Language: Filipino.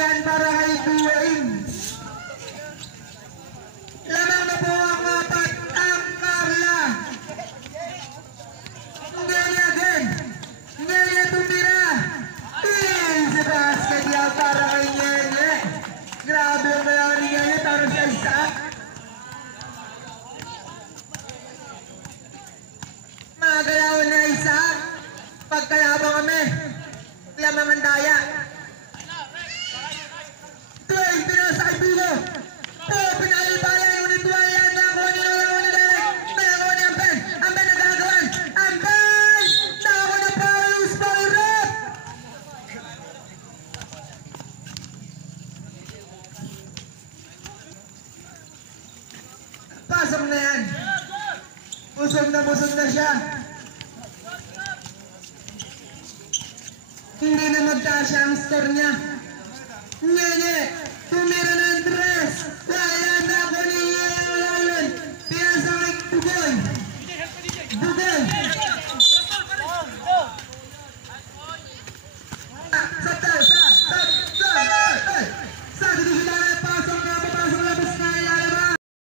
yan para kay Buwain. Lamang na po ang apat ang Carla. Ngelia again. Ngelia tumira. Sa basket yan para kay Ngelia. Grabe ang kaya ni Ngelia. Taro siya isa. Mga galawan na isa. Pagkayabang kami. Lamang ang daya. Tuwing pinasakay dulo. Pinalibala yung nituwaya na ako nilawan ni Derek. Nakakuha ni Ampen. Ampen na gagawan. Ampen! Nakakuha na Paulus Paulrop! Pasok na yan. Busog na siya. Hindi na magtasya ang score niya.